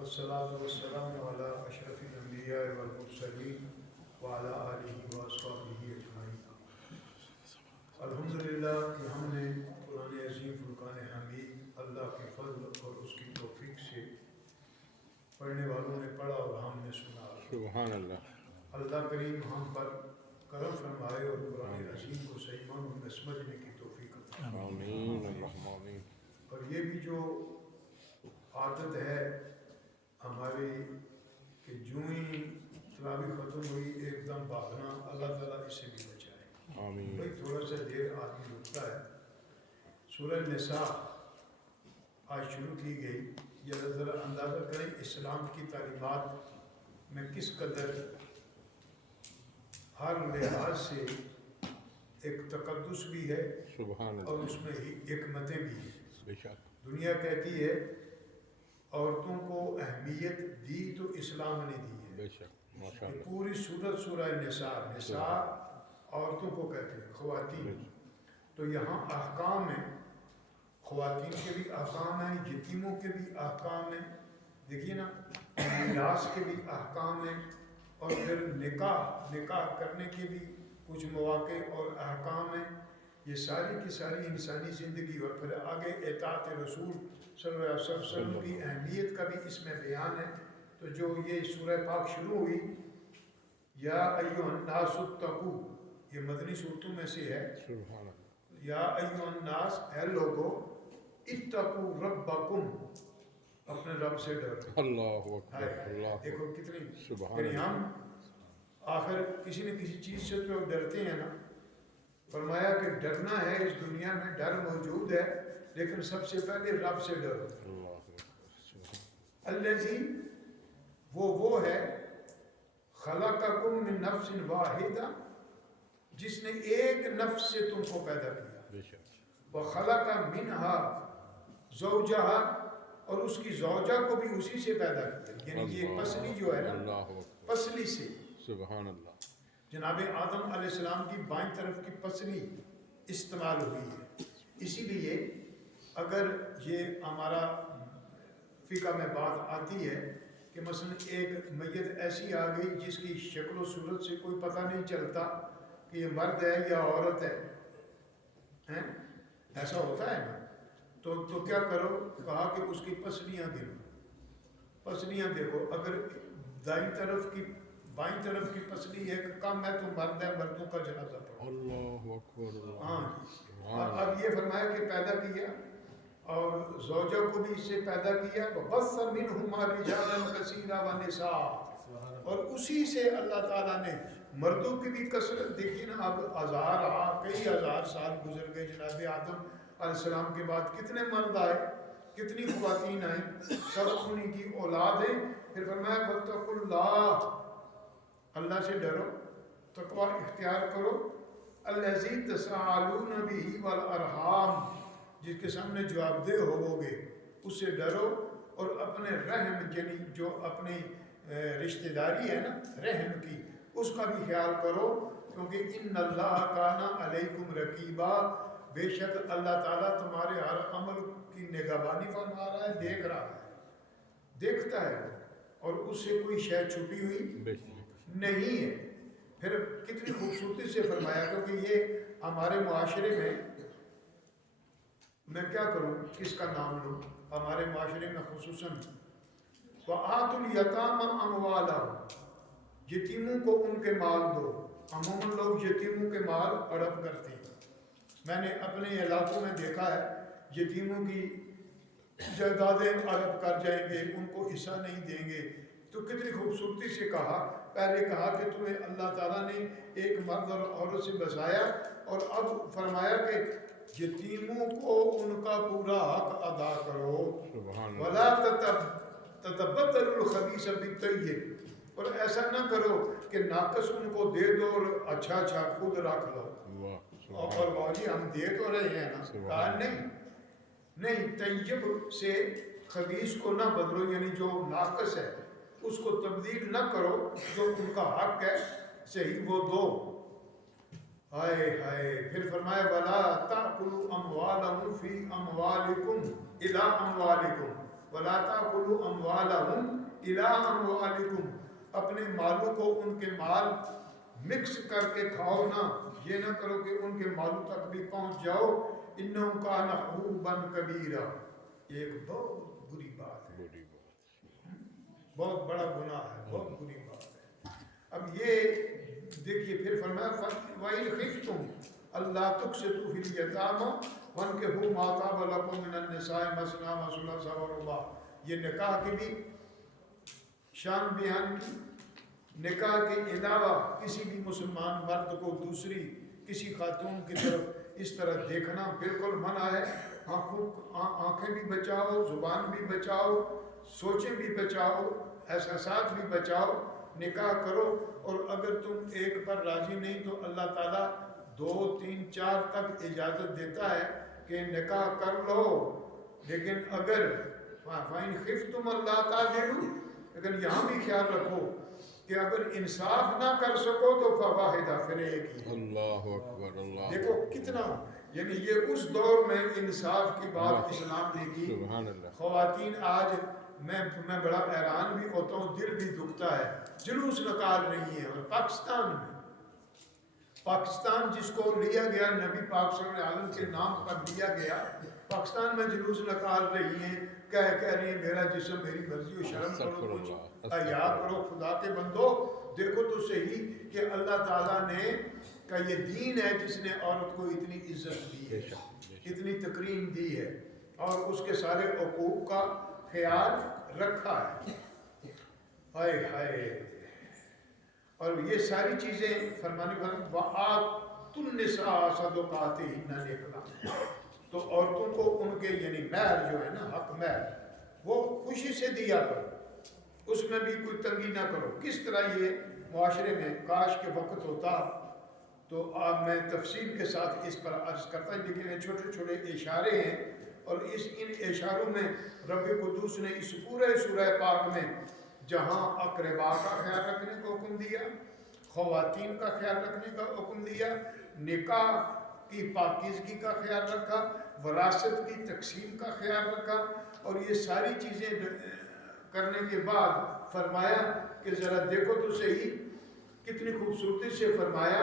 والصلاة والسلام على أشرف الأنبياء والمرسلين وعلى آلہ وأصحابہ أجمعین۔ الحمدللہ کہ ہم نے قرآن عظیم فرقان حمید اللہ کے فضل اور اس کی توفیق سے پڑھنے والوں نے پڑھا اور ہم نے سنا۔ سبحان اللہ۔ اللہ کریم ہم پر کرم فرمائے اور قرآن عظیم کو صحیح معنوں میں سمجھنے کی توفیق عطا فرمائے۔ آمین اللہم آمین۔ اور یہ بھی جو عادت ہے ہماری کہ جو ہی تراویح ختم ہوئی ایک دم بھاگنا، اللہ تعالیٰ اس سے بھی بچائے۔ آمین۔ بھائی تھوڑا سا دیر آدمی رکتا ہے۔ سورہ نساء آج شروع کی گئی، یہ ذرا اندازہ کریں اسلام کی تعلیمات میں کس قدر ہر لحاظ سے ایک تقدس بھی ہے سبحان اللہ۔ اور اس میں ہی حکمتیں بھی ہیں۔ بے شک۔ دنیا کہتی ہے عورتوں کو اہمیت دی تو اسلام نے دی ہے۔ بے شک ماشاء یہ اللہ۔ پوری سورت سورہ نساء عورتوں کو کہتے ہیں، خواتین۔ تو یہاں احکام ہیں، خواتین کے بھی احکام ہیں، یتیموں کے بھی احکام ہیں، دیکھیے نا، میراث کے بھی احکام ہیں، اور پھر نکاح کرنے کے بھی کچھ مواقع اور احکام ہیں۔ یہ ساری کی ساری انسانی زندگی اور پھر آگے اطاعت رسول صلی اللہ علیہ وسلم کی اہمیت کا بھی اس میں بیان ہے۔ تو جو یہ سورہ پاک شروع ہوئی، یا ایھا الناس اتقوا، یہ مدنی صورتوں میں سے ہے۔ سبحان اللہ۔ یا ایھا الناس، اے لوگو، اتقوا ربکم، اپنے رب سے ڈرو۔ اللہ اکبر۔ اللہ دیکھو کتنی، سبحان یعنی اللہ۔ ہم آخر کسی نہ کسی چیز سے تو ڈرتے ہیں نا۔ فرمایا کہ ڈرنا ہے، اس دنیا میں ڈر موجود ہے، لیکن سب سے پہلے رب سے ڈرو۔ اللہ اکبر۔ الذی، وہ ہے، خلقکم من نفس واحدہ، جس نے ایک نفس سے تم کو پیدا کیا۔ بے شک۔ وخلق منہا زوجہا، اور اس کی زوجہ کو بھی اسی سے پیدا کیا، یعنی یہ پسلی جو ہے نا، اللہ اکبر۔ پسلی سے۔ سبحان اللہ۔ جناب آدم علیہ السلام کی بائیں طرف کی پسلی استعمال ہوئی ہے۔ اسی لیے اگر یہ ہمارا فقہ میں بات آتی ہے کہ مثلا ایک میت ایسی آ گئی جس کی شکل و صورت سے کوئی پتہ نہیں چلتا کہ یہ مرد ہے یا عورت ہے، ایسا ہوتا ہے نا، تو کیا کرو؟ کہا کہ اس کی پسلیاں گنو، پسلیاں دیکھو، اگر دائیں طرف کی بائیں طرف کی پسلی ایک کم ہے تو مرد ہے، مردوں کا جنازہ پڑھو۔ اللہ اکبر۔ ہاں، اب یہ فرمایا کہ پیدا کیا اور زوجہ کو بھی اس سے پیدا کیا، وَبَثَّ مِنْهُمَا رِجَالًا كَثِيرًا وَنِسَاءً، اور اسی سے اللہ تعالیٰ نے مردوں کی بھی کثرت، دیکھیے نا، اب کئی ہزار سال گزر گئے، جناب آدم علیہ السلام کے بعد کتنے مرد آئے، کتنی خواتین آئیں، سب انہی کی اولاد ہیں۔ پھر فرمایا وَاتَّقُوا اللَّهَ، اللہ سے ڈرو، تقوی اختیار کرو، الذی تساءلون بہ والارحام، جس کے سامنے جواب دہ ہووگے اس سے ڈرو، اور اپنے رحم، یعنی جو اپنی رشتہ داری ہے نا رحم کی، اس کا بھی خیال کرو، کیونکہ ان اللہ کان علیکم رقیبا، بے شک اللہ تعالیٰ تمہارے ہر عمل کی نگہبانی فرما رہا ہے، دیکھ رہا ہے، دیکھتا ہے، اور اس سے کوئی شے چھپی ہوئی نہیں ہے۔ پھر کتنی خوبصورتی سے فرمایا، کیونکہ یہ ہمارے معاشرے میں کیا کروں، کس کا نام لوں، ہمارے معاشرے میں خصوصاً وَآتُوا الْيَتَامَ أَمْوَالَهُمْ، یتیموں کو ان کے مال دو۔ عموماً لوگ یتیموں کے مال ہڑپ کرتے ہیں۔ میں نے اپنے علاقوں میں دیکھا ہے، یتیموں کی جائیدادیں ہڑپ کر جائیں گے، ان کو حصہ نہیں دیں گے۔ تو کتنی خوبصورتی سے کہا، پہلے کہا کہ تمہیں اللہ تعالیٰ نے ایک مرد اور عورت سے بسایا، اور اب فرمایا کہ یتیموں کو ان کا پورا حق ادا کرو، وَلَا تَتَبَدَّلُوا الْخَبِيثَ بِالطَّيِّبِ، اور ایسا نہ کرو کہ ناقص ان کو دے دو اور اچھا خود رکھ لو۔ اور باجی ہم دے تو رہے ہیں نا، کہا نہیں، طیب سے خبیث کو نہ بدلو، یعنی جو ناقص ہے اس کو تبدیل نہ کرو، جو ان کا حق ہے صحیح وہ دو۔ ہائے ہائے، پھر فرمایا وَلَا تَأْكُلُوا أَمْوَالَهُمْ فِي أَمْوَالِكُمْ إِلَىٰ أَمْوَالِكُمْ، وَلَا تَأْكُلُوا أَمْوَالَهُمْ إِلَىٰ أَمْوَالِكُمْ، اپنے مالوں کو ان کے مال مکس کر کے کھاؤ نہ، یہ نہ کرو کہ ان کے مالوں تک بھی پہنچ جاؤ، إِنَّهُ كَانَ حُوبًا كَبِيرًا، یہ ایک بہت بری بات ہے، بڑی بات. بہت بڑا گناہ ہے، بہت بری بات ہے. اب یہ دیکھیے پھر فرمایا وَإِنْ خِفْتُمْ أَلَّا تُقْسِطُوا فِي الْيَتَامَىٰ وَانكِحُوا مَا طَابَ لَكُم مِّنَ النِّسَاءِ مَثْنَىٰ وَثُلَاثَ وَرُبَاعَ، یہ نکاح کی بھی شان بیان کی. نکاح کے علاوہ کسی بھی مسلمان مرد کو دوسری کسی خاتون کی طرف اس طرح دیکھنا بالکل منع ہے. آنکھیں بھی بچاؤ، زبان بھی بچاؤ، سوچیں بھی بچاؤ، احساسات بھی بچاؤ. نکاح کرو، اور اگر تم ایک پر راضی نہیں تو اللہ تعالیٰ 2 3 4 تک اجازت دیتا ہے کہ نکاح کر لو. لیکن اگر فَإِنْ خِفْتُمْ أَلَّا تَعْدِلُوا، لیکن یہاں بھی خیال رکھو کہ اگر انصاف نہ کر سکو تو فواحدہ، پھر ایک ہی. اللہ اکبر. اللہ دیکھو کتنا، یعنی یہ اس دور میں انصاف کی بات اسلام نے کی. سبحان اللہ. خواتین آج میں بڑا حیران بھی ہوتا ہوں، دل بھی دکھتا ہے، جلوس نکال رہی ہیں. اور پاکستان جس کو لیا گیا نبی پاک صلی اللہ علیہ وسلم کے نام پر لیا گیا، پاکستان میں جلوس نکال رہی ہیں، کہہ رہی ہیں میرا جسم میری مرضی، و شرم کرو، کچھ حیا کرو خدا کے بندو. دیکھو تو صحیح کہ اللہ تعالیٰ نے کا یہ دین ہے جس نے عورت کو اتنی عزت دی ہے، اتنی تکریم دی ہے، اور اس کے سارے حقوق کا خیال رکھا ہے. ہائے ہائے. اور یہ ساری چیزیں فرمانے پر وَآتُوا النِّسَاءَ صَدُقَاتِهِنَّ نِحْلًا، تو عورتوں کو ان کے یعنی مہر جو ہے نا، حق مہر، وہ خوشی سے دیا کرو، اس میں بھی کوئی تنگی نہ کرو. کس طرح یہ معاشرے میں کاش کے وقت ہوتا تو اب میں تفصیل کے ساتھ اس پر عرض کرتا ہوں، لیکن یہ چھوٹے چھوٹے اشارے ہیں، اور ان اشاروں میں رب قدوس نے اس پورے سورہ پاک میں جہاں اقربا کا خیال رکھنے کا حکم دیا، خواتین کا خیال رکھنے کا حکم دیا، نکاح کی پاکیزگی کا خیال رکھا، وراثت کی تقسیم کا خیال رکھا، اور یہ ساری چیزیں کرنے کے بعد فرمایا کہ ذرا دیکھو تو صحیح کتنی خوبصورتی سے فرمایا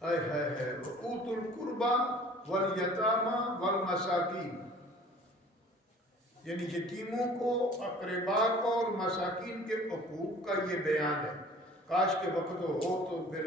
وَأُوتُوا الْقُرْبَى وَالْيَتَامَى وَالْمَسَاكِينَ، یعنی یتیموں کو، اقربا کو اور مساکین کے حقوق کا یہ بیان ہے. کاش کے وقت ہو تو پھر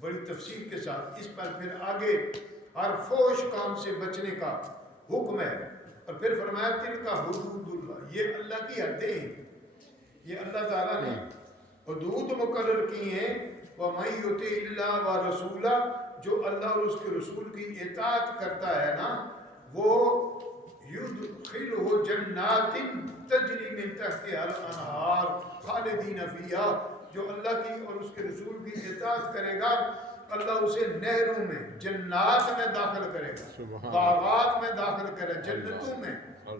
بڑی تفصیل کے ساتھ اس پر پھر آگے ہر فوش کام سے بچنے کا حکم ہے. اور پھر فرمایا تلک حدود اللہ، یہ اللہ کی حدیں ہیں، یہ اللہ تعالیٰ نے حدود مقرر کی ہیں. وَمَن يُطِعِ اللَّهَ وَرَسُولَهُ، جو اللہ اور اس کے رسول کی اطاعت کرتا ہے نا، وہ يُدْخِلْهُ جَنَّاتٍ تَجْرِي مِن تَحْتِهَا الْأَنْهَارُ خَالِدِينَ فِيهَا، جو اللہ کی اور اس کے رسول کی اطاعت کرے گا اللہ اسے نہروں میں، جنات میں داخل کرے گا، باغات میں داخل کرے، جنتوں میں،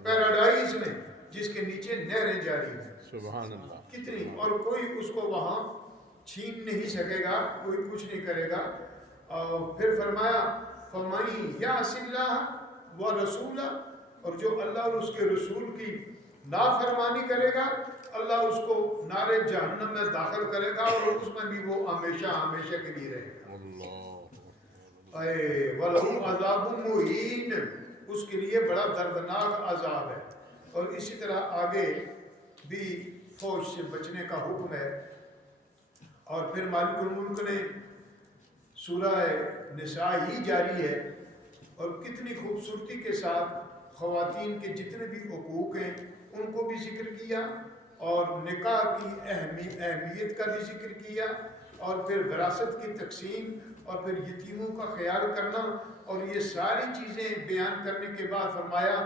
پیراڈائز میں، جس کے نیچے نہریں جاری ہیں. سبحان اللہ. کتنی، اور کوئی اس کو وہاں چھین نہیں سکے گا، کوئی کچھ نہیں کرے گا. اور پھر فرمایا فَمَن يَعْصِ اللَّهَ وَرَسُولَهُ، اور جو اللہ اور اس کے رسول کی نافرمانی کرے گا اللہ اس کو نار جہنم میں داخل کرے گا، اور اس میں بھی وہ ہمیشہ ہمیشہ کے لیے رہے گا. وَلَهُ عَذَابٌ مُّهِينٌ، اس کے لیے بڑا دردناک عذاب ہے. اور اسی طرح آگے بھی فوج سے بچنے کا حکم ہے. اور پھر مالک الملک نے سورہ نساء ہی جاری ہے، اور کتنی خوبصورتی کے ساتھ خواتین کے جتنے بھی حقوق ہیں ان کو بھی ذکر کیا، اور نکاح کی اہمیت کا بھی ذکر کیا، اور پھر وراثت کی تقسیم، اور پھر یتیموں کا خیال کرنا، اور یہ ساری چیزیں بیان کرنے کے بعد فرمایا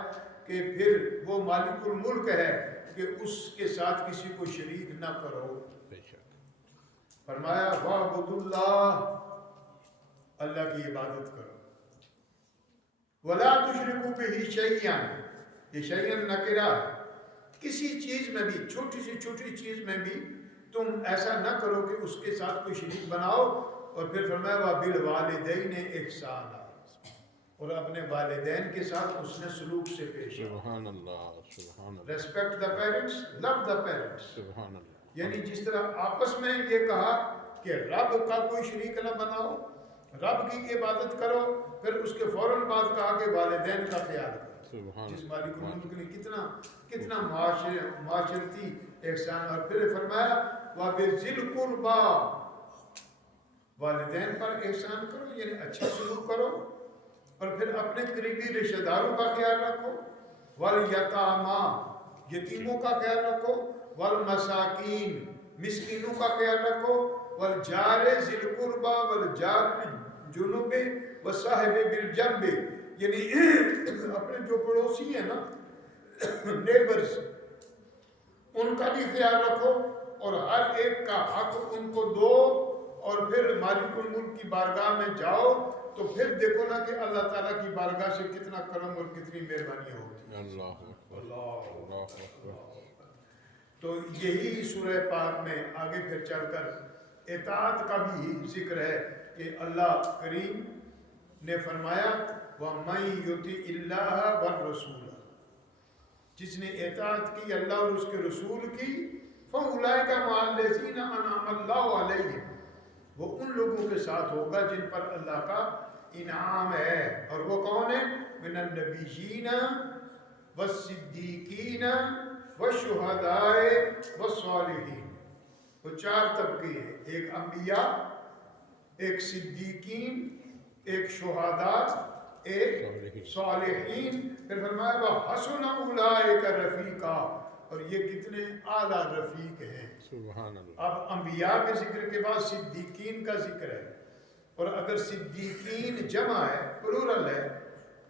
کہ پھر وہ مالک الملک ہے کہ اس کے ساتھ کسی کو شریک نہ کرو. فرمایا وَاعْبُدُوا اللَّهَ، اللہ کی عبادت کرو، وَلَا تُشْرِكُوا بِهِ شَيْئًا، یہ شیئن نکرہ، کسی چیز میں بھی، چھوٹی سی چھوٹی چیز میں بھی تم ایسا نہ کرو کہ اس کے ساتھ کوئی شریک بناؤ. اور پھر فرمایا وَبِالْوَالِدَيْنِ إِحْسَانًا، اور اپنے والدین کے ساتھ اس نے سلوک سے پیش آیا. سبحان اللہ سبحان اللہ respect the parents, love the parents. سبحان اللہ یعنی جس طرح آپس میں یہ کہا کہ رب کا کوئی شریک نہ بناؤ، رب کی عبادت کرو، پھر اس کے فوراً بعد کہا کہ والدین کا خیال کرو. سبحان جس مالک الملک نے کتنا معاشرتی احسان. اور پھر فرمایا وَبِذِّ الْقُرْبَىٰ، والدین پر احسان کرو یعنی اچھا سلوک کرو. اور پھر اپنے قریبی رشتہ داروں کا خیال رکھو. وَالْيَتَامَىٰ، یتیموں کا خیال رکھو. وَالْمَسَاکِین، مسکینوں کا خیال رکھو. وَالْجَارِ ذِي الْقُرْبَىٰ وَالْجَارِ الْجُنُبِ وَالصَّاحِبِ بِالْجَنبِ، یعنی اپنے جو پڑوسی ہیں نا، نیبرز، ان کا بھی خیال رکھو اور ہر ایک کا حق ان کو دو. اور پھر مالک الملک کی بارگاہ میں جاؤ تو پھر دیکھو نا کہ اللہ تعالیٰ کی بارگاہ سے کتنا کرم اور کتنی مہربانی ہوتی ہے. اللہ اکبر اللہ اکبر. تو یہی سورہ پاک میں آگے پھر چل کر اطاعت کا بھی ذکر ہے کہ اللہ کریم نے فرمایا وَمَن يُطِعِ اللَّهَ وَالرَّسُولَ، جس نے اطاعت کی اللہ اور اس کے رسول کی، فَأُولَٰئِكَ مَعَ الَّذِينَ أَنْعَمَ اللَّهُ عَلَيْهِمْ، وہ ان لوگوں کے ساتھ ہوگا جن پر اللہ کا انعام ہے. اور وہ کون ہے؟ مِنَ النَّبِيِّينَ وَالصِّدِّيقِينَ وَالشُّهَدَاءِ وَالصَّالِحِينَ. وہ چار طبقے ہیں، ایک انبیاء، ایک صدیقین، ایک شہداء، ایک صالحین. پھر فرمایا وَحَسُنَ أُولَٰئِكَ رَفِيقًا، اور یہ کتنے اعلیٰ رفیق ہیں. سبحان اللہ. اب انبیاء کے ذکر کے بعد صدیقین کا ذکر ہے. اور اگر صدیقین جمع ہے، پلورل ہے،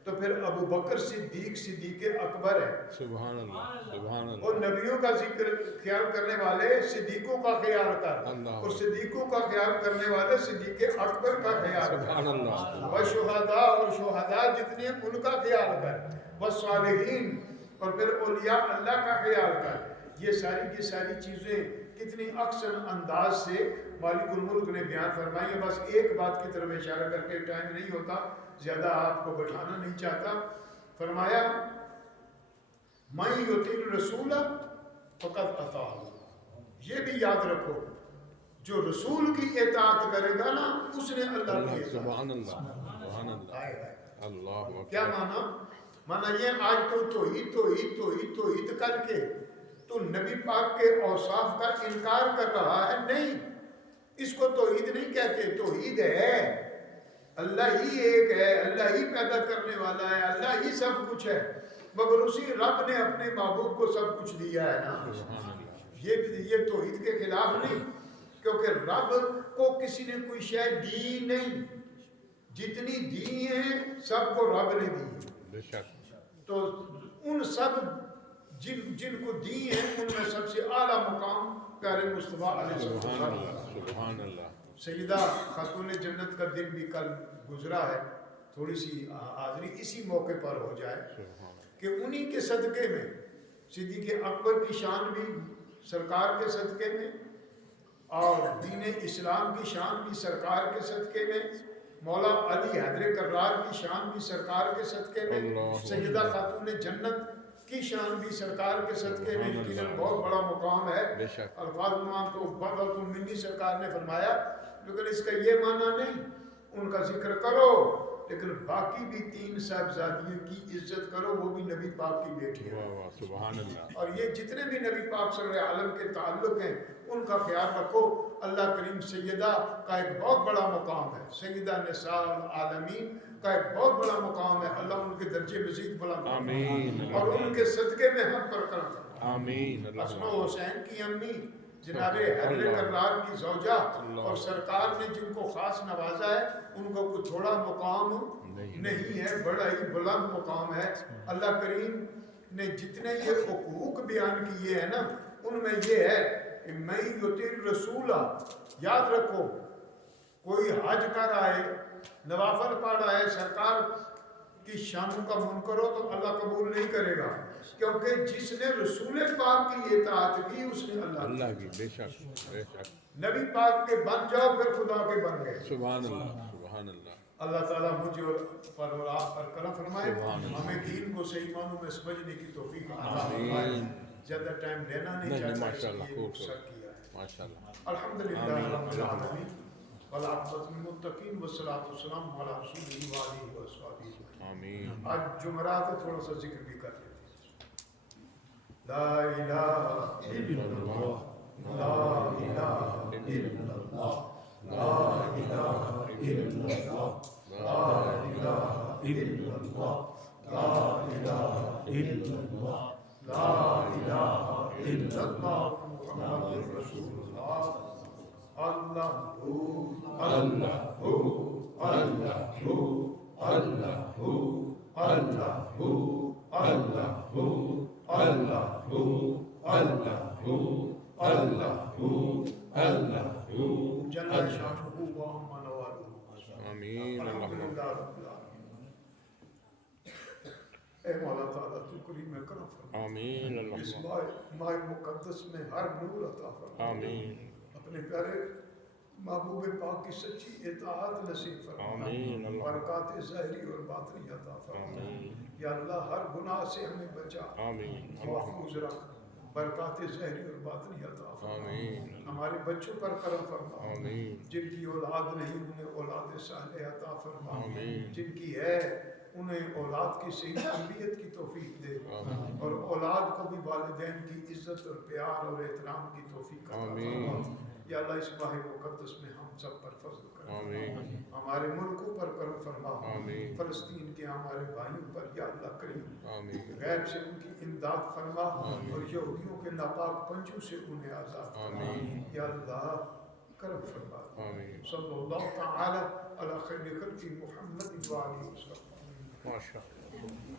تو پھر ابو بکر صدیق صدیق اکبر ہے. سبحان اللہ سبحان اور اللہ. نبیوں کا ذکر خیال کرنے والے صدیقوں کا خیال کر، اور صدیقوں کا خیال کرنے والے صدیق اکبر کا خیال کر. سبحان اللہ. وشہداء، اور شہداء جتنے ہیں ان کا خیال کر. والصالحین، اور پھر اولیاء اللہ کا خیال کر. یہ ساری کی ساری چیزیں کتنی اکثر انداز سے مالک الملک نے بیان فرمائی ہے. بس ایک بات کی طرف اشارہ کر کے، ٹائم نہیں ہوتا، زیادہ آپ کو بٹھانا نہیں چاہتا. فرمایا مَن يُطِعِ الرَّسُولَ فَقَدْ أَطَاعَ اللَّهَ. یہ بھی یاد رکھو، جو رسول کی اطاعت کرے گا نا، اس نے اللہ کی اطاعت. سبحان اللہ سبحان اللہ. اللہ اکبر. کیا مانا یہ آج تو توحید کر کے تو نبی پاک کے اوصاف کا انکار کر رہا ہے. نہیں، اس کو توحید نہیں کہتے. توحید ہے اللہ ہی ایک ہے، اللہ ہی پیدا کرنے والا ہے، اللہ ہی سب کچھ ہے، مگر اسی رب نے اپنے محبوب کو سب کچھ دیا ہے نا. یہ توحید کے خلاف نہیں، کیونکہ رب کو کسی نے کوئی شے دی نہیں. جتنی دی ہیں سب کو رب نے دی. بے شک. تو ان سب جن کو دی ہیں ان میں سب سے اعلیٰ مقام پیارے مصطفیٰ علیہ سبحان السلام. اللہ سبحان اللہ. سیدہ خاتون جنت کا دن بھی کل گزرا ہے. تھوڑی سی حاضری اسی موقع پر ہو جائے کہ انہی کے صدقے میں صدیق اکبر کی شان بھی سرکار کے صدقے میں، اور دین اسلام کی شان بھی سرکار کے صدقے میں، مولا علی حیدر کرار کی شان بھی سرکار کے صدقے میں، سیدہ خاتون جنت کی شان بھی سرکار کے صدقے میں. یقیناً بہت بڑا مقام ہے. الفاظ عنوان تو بغلۃ المنی سرکار نے فرمایا، لیکن اس کا یہ معنی نہیں ان کا ذکر کرو، لیکن باقی بھی 3 صاحبزادیوں کی عزت کرو، وہ بھی نبی پاک کی بیٹی ہے. سبحان اللہ. اور یہ جتنے بھی نبی پاک صلی اللہ علیہ وسلم کے تعلق ہیں ان کا خیال رکھو. اللہ کریم سیدہ کا ایک بہت بڑا مقام ہے، سیدہ نساء العالمین کا ایک بہت بڑا مقام ہے. اللہ ان کے درجے مزید بلند کرے آمین. اور ان کے صدقے میں حق پر کرم فرمائے. آمین. حسن و حسین کی امی جناب حیدر کرار کی زوجہ، اور سرکار نے جن کو خاص نوازا ہے ان کو کوئی تھوڑا مقام نہیں ہے، بڑا ہی بلند مقام ہے. اللہ کریم نے جتنے یہ حقوق بیان کیے ہیں نا، ان میں یہ ہے کہ مَن يُطِعِ الرَّسُولَ. یاد رکھو، کوئی حج کر آئے، نوافل پڑھ آئے، سرکار کی شانوں کا منکر ہو تو اللہ قبول نہیں کرے گا، کیونکہ جس نے رسول پاک کی اطاعت کی اس نے اللہ کی. بے شک بے شک. نبی پاک کے بن جاؤ پھر خدا کے بن گئے. سبحان اللہ سبحان اللہ. اللہ تعالیٰ مجھے اور آپ پر کرم فرمائے، ہمیں دین کو صحیح معنوں میں سمجھنے کی توفیق عطا فرمائے۔ زیادہ ٹائم لینا نہیں چاہتا، اس ماشاءاللہ لیے خوب مختصر کیا ہے۔ ماشاءاللہ الحمدللہ رب العالمین والعاقبۃ للمتقین والصلاۃ والسلام علی رسول اللہ وآلہ وصحبہ اجمعین۔ آمین آج جمعرات ہے، تھوڑا سا ذکر بھی کر لیتے ہیں۔ لا الہ الا اللہ، لا الہ الا اللہ، لا الہ الا اللہ، لا الہ الا اللہ، لا الہ الا اللہ، لا الہ الا اللہ محمد رسول اللہ۔ اللہ اللہ اللہ اللہ اللہ اللہ اللہ اللہ جل شانہ وعظم نواله۔ آمین الحمدللہ رب العالمین۔ اے مولا تعالیٰ تو کریم کرم فرما، آمین اس اللہ ماہ مقدس میں ہر نور عطا فرما، آمین اپنے پیارے محبوب پاک کی سچی اطاعت نصیب فرما، آمین اللہ برکات ظاہری اور باطنی عطا فرما۔ آمین یا اللہ ہر گناہ سے ہمیں بچا، آمین محفوظ رکھ، برکات ظاہری اور باطنی عطا فرما۔ آمین ہمارے بچوں پر کرم فرما، آمین جن کی اولاد نہیں انہیں اولاد صالح عطا فرما، آمین جن کی ہے انہیں اولاد کی صحیح تربیت کی توفیق دے، آمین اور اولاد کو بھی والدین کی عزت اور پیار اور احترام کی توفیق عطا آمین۔ فرما۔ یا اللہ اس ماہ مقدس میں ہم سب پر فضل کر، آمین ہمارے ملکوں پر کرم فرما، آمین فلسطین کے ہمارے بھائیوں پر یا اللہ کریم آمین غیب سے ان کی امداد فرما، آمین۔ اور یہودیوں کے ناپاک پنجوں سے انہیں آزاد فرما۔ آمین۔ یا اللہ کرم فرما۔ آمین صلی اللہ تعالی علی خیر خلق محمد وآلہ وسلم۔ ماشاء اللہ